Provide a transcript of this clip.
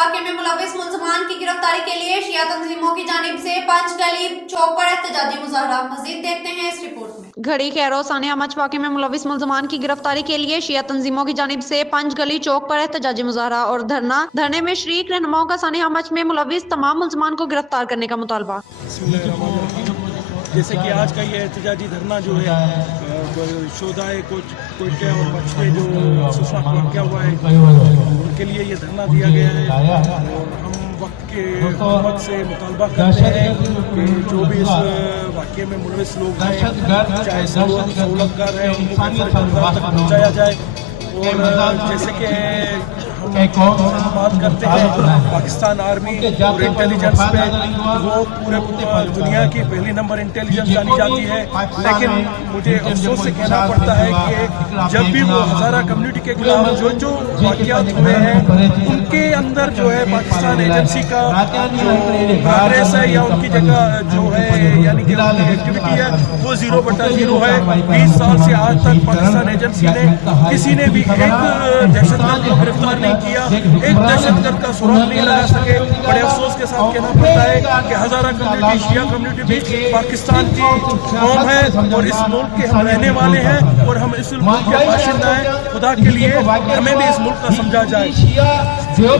वाक़े में मुलव्विस मुलजमान की गिरफ्तारी के लिए शिया तंजीमों की जानिब से पंचगली चौक पर एहतजाजी मुजाहरा। मजीद देखते हैं इस रिपोर्ट में। घड़ी खैरो सानिया मच वाक़े में मुलव्विस मुलजमान की गिरफ्तारी के लिए शिया तंजीमों की जानिब से पंचगली चौक पर एहतजाजी मुजाहरा और धरने में शरीक रहनुमाओं का सानिया मच में मुलव्विस तमाम मुलजमान को गिरफ्तार करने का मुतालबा। जैसे कि आज का ये एहतजाजी धरना जो है शोधाए कोयटे और बचते जो खौफनाक वाक़या हुआ है उनके लिए ये धरना दिया गया है। और हम वक्त के हुकूमत से मुतालबा करते हैं कि जो भी इस वाक़े में मुलविस लोग हैं चाहे सहूलतगार हैं उनको तक पहुँचाया जाए। और जैसे कि हम बात करते हैं पाकिस्तान आर्मी और इंटेलिजेंस में, वो पूरे दुनिया की पहली नंबर इंटेलिजेंस जानी जाती है। लेकिन मुझे अफसोस से कहना पड़ता है कि जब भी वो हज़ारा कम्युनिटी के खिलाफ जो वाक़यात हुए हैं उनके अंदर जो है पाकिस्तान एजेंसी का जो प्रोग्रेस है या उनकी जगह जो है यानी कि उनकी एक्टिविटी है वो 0/0 है। 20 साल से आज तक पाकिस्तान एजेंसी ने किसी ने भी एक दहशतगर्द को गिरफ्तार नहीं किया, एक दहशतगर्द का सुराग नहीं लगा सके। बड़े अफसोस के साथ कहना पड़ता है कि हज़ारा कम्युनिटी शिया कम्युनिटी भी पाकिस्तान की कौम है और इस मुल्क के हम रहने वाले हैं और हम इस मुल्क के बाशिंदा हैं। खुदा के लिए हमें भी इस मुल्क का समझा जाए।